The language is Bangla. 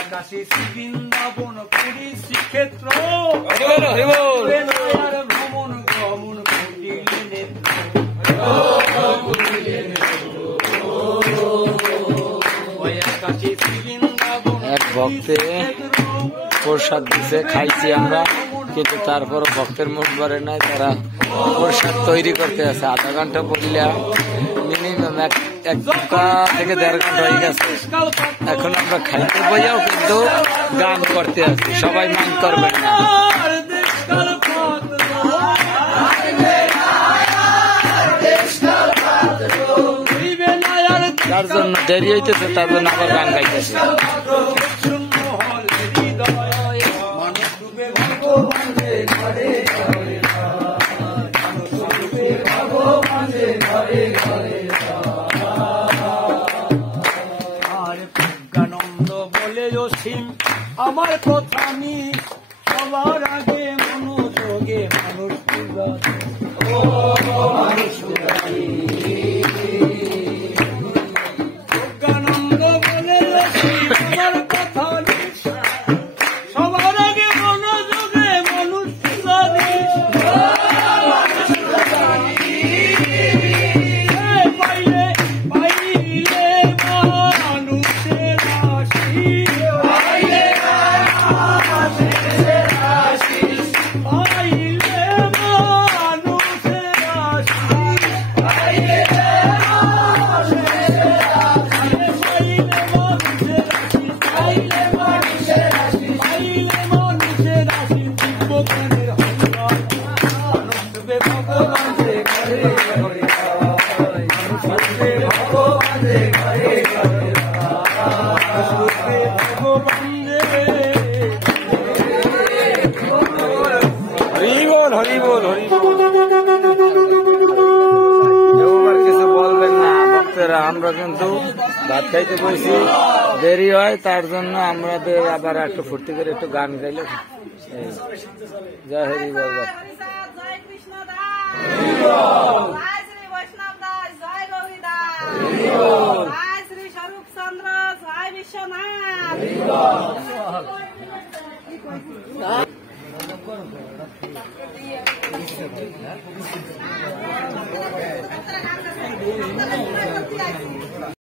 আকাশে বৃন্দাবন পুরী শ্রীক্ষেত্র ভ্রমণ গমন এক ভক্তে প্রসাদ দিছে, খাইছি আমরা, কিন্তু তারপর ভক্তের মুখ ভরে নাই। তারা প্রসাদ তৈরি করতে আছে, আধা ঘন্টা পড়লে মিনিমাম এক ঘন্টা থেকে 1.5 ঘন্টা হয়ে গেছে। এখন আমরা খাইতে বইয়াও কিন্তু গান করতে আছি, সবাই মান করবেন না। তার জন্য দেরি হইতেছে, তার জন্য আবার গান গাইতেছে। প্রজ্ঞানন্দ বলে অসীম আমার কথা আমি সবার আগে মনোযোগে মানুষ প্রজ্ঞানন্দ বলে অসীম আমার কথা সবার আগে মনোযোগে মানুষ কিছু বলবেন না ভক্তেরা। আমরা কিন্তু ভাত খাইতে বসি, দেরি হয়, তার জন্য আমাদের আবার একটু ফুর্তি করে একটু গান গাইলে। জয় হরি বল।